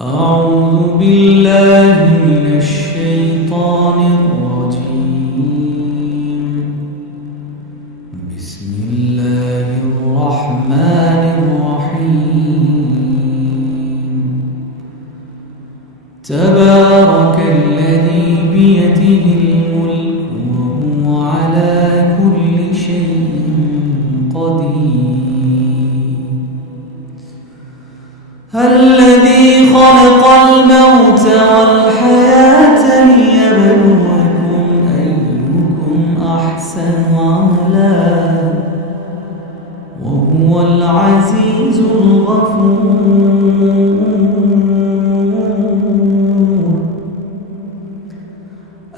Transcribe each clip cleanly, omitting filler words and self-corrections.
أعوذ بالله من الشيطان الرجيم. بسم الله الرحمن الرحيم. تبارك الذي بيده الملك وهو على كل شيء قدير. الذي خلق الموت والحياة ليبلوكم أيكم أحسن عملا وهو العزيز الغفور.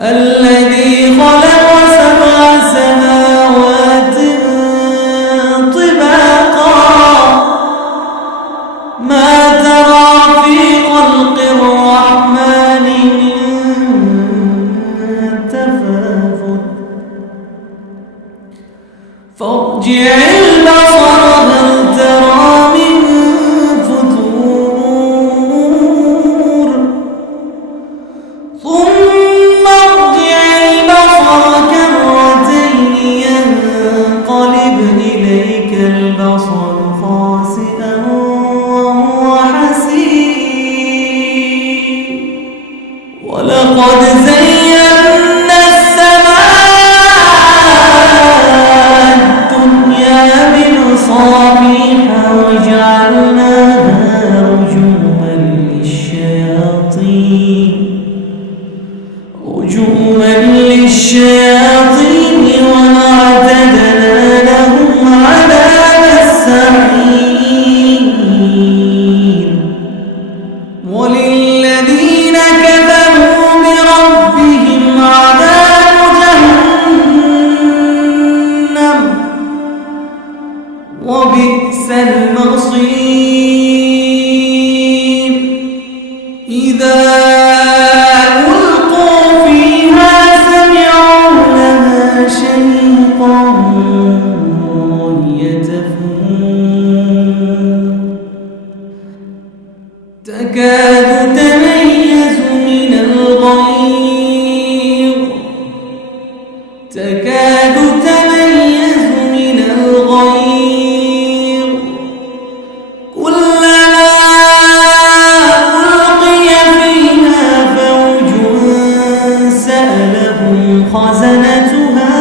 الذي خلق سبع سماوات طباقا ما ترى في خلق الرحمن من تفاوت فارجع البصر هل ترى من فتور ثم ارجع البصر كرتين ينقلب إليك البصر خاسئا ولقد زينا السماء الدنيا بمصابيح وجعلناها رجوما للشياطين وأعتدنا لهم عذاب السعير. وللذين كفروا بربهم عذاب جهنم وبئس المصير. إذا ألقوا فيها سمعوا لها شهيقا وهي تفور تكاد تميز من الغيظ كلما ألقي فيها فوج سألهم خزنتها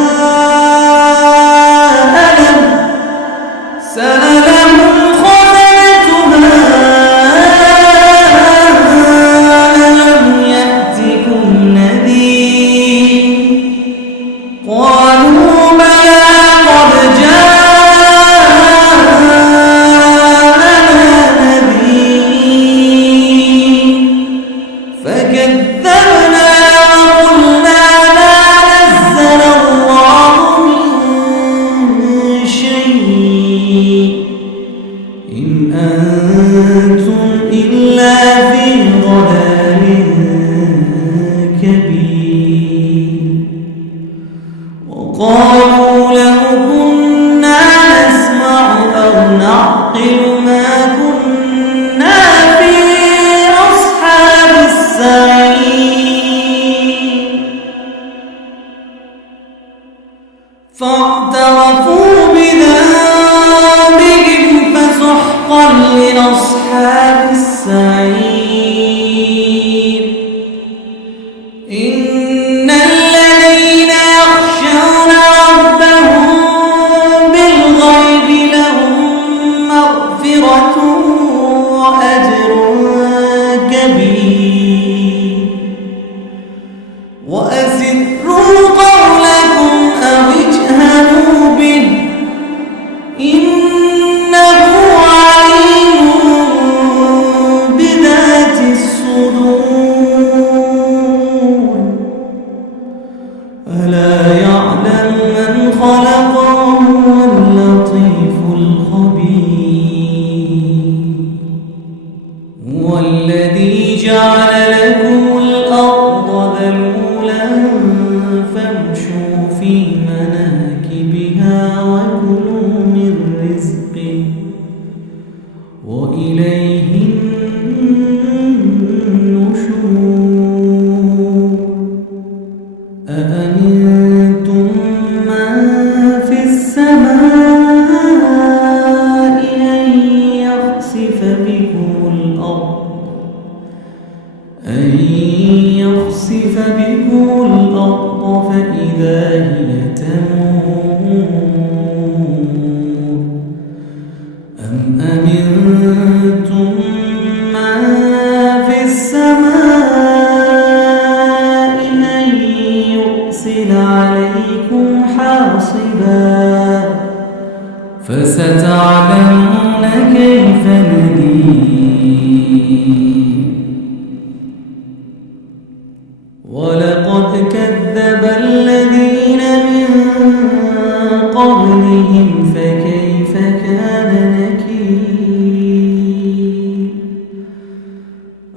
ألم يأتكم نذير قالوا بلى قد جاءنا نذير فكذبنا وقلنا ما نزل الله من شيء إن أنتم إلا في ضلال كبير. وقالوا لو كنا نسمع أو نعقل ما كنا في أصحاب السعير. فاعترفوا بذنبهم فسحقا لأصحاب السعير. إن الذين يخشون ربهم بالغيب لهم مغفرة وأجر كبير. وأسروا قولكم أو اجهروا به إنه عليم بذات الصدور. ألا يعلم من خلق وهو اللطيف الخبير. هو الذي جعل لكم الأرض ذلولا فامشوا في مناكبها وكلوا من رزقه وإليه أن يخسف بكم الأرض فإذا هي تمور أم أمنتم من في السماء أن يرسل عليكم حاصبا فستعلمون كيف نذير ولقد كذب الذين من قبلهم فكيف كان نكير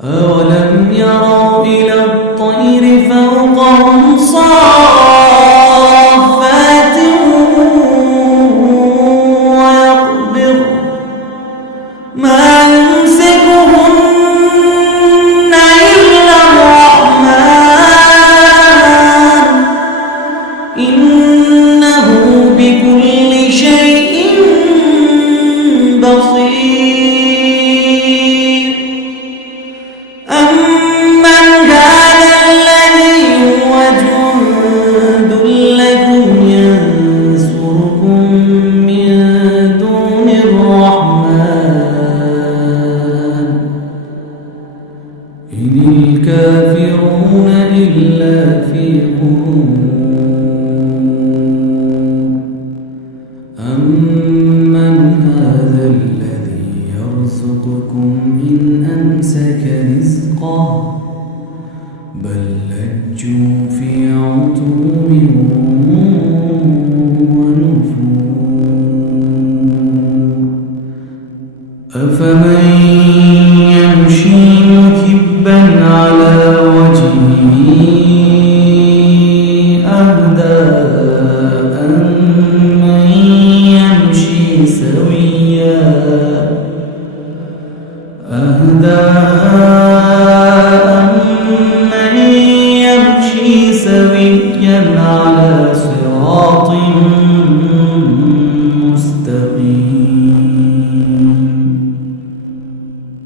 أولم يروا إلى الطير فوقهم صافات ويقبض ما يمسكهن إلا الرحمن إنه بكل شيء بصير أمن هذا الذي هو جند لكم ينصركم من دون الرحمن إن الكافرون إلا في غرور أمن هذا الذي يرزقكم إن أمسك رزقه بل لجوا في عتو ونفور أفمن يمشي مكبا على وجهه أهدى أمن يمشي سويا على صراط مستقيم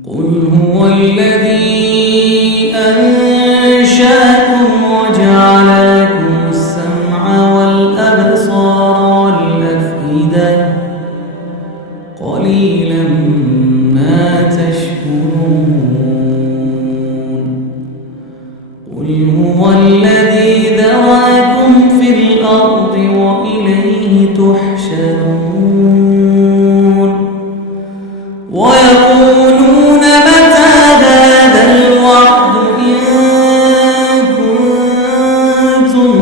قل هو الذي أنشأكم وجعل لكم السمع والأبصار والأفئدة قليلا ما تشكرون قل هو الذي ذرأكم في الأرض وإليه تحشرون ويقولون متى هذا الوعد إن كنتم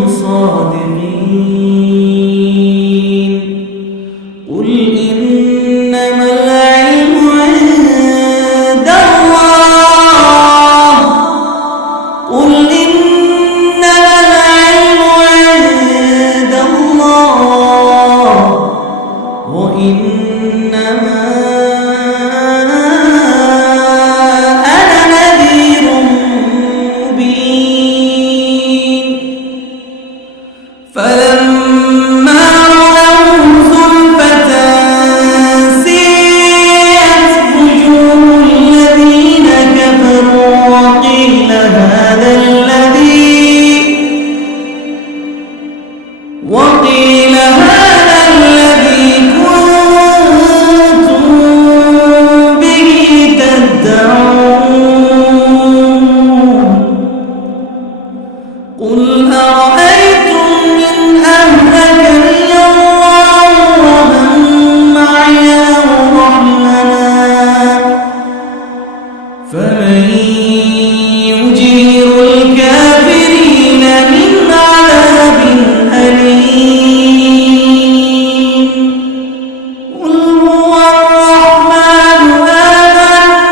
صادقين قل إنما العلم عند الله قل إنما العلم عند الله وإنما أنا نذير مبين فلما رأوه زلفة سيئت وجوه الذين كفروا وقيل هذا الذي كنتم به تدعون قل أرأيتم إن أهلكني الله ومن معي أو رحمنا فمن يجير الكافرين من عذاب أليم قل هو الرحمن آمنا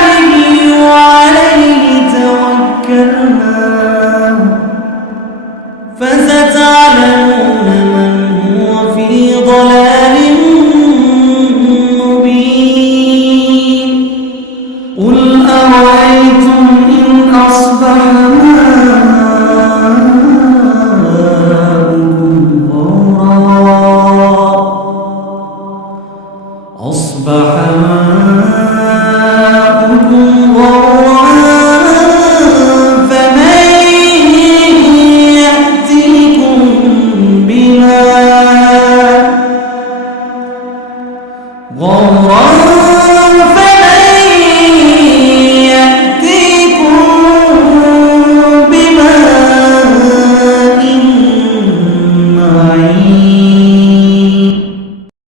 به وعليه توكلنا فستعلمون من هو في ضلال مبين قل أرأيتم إن أصبح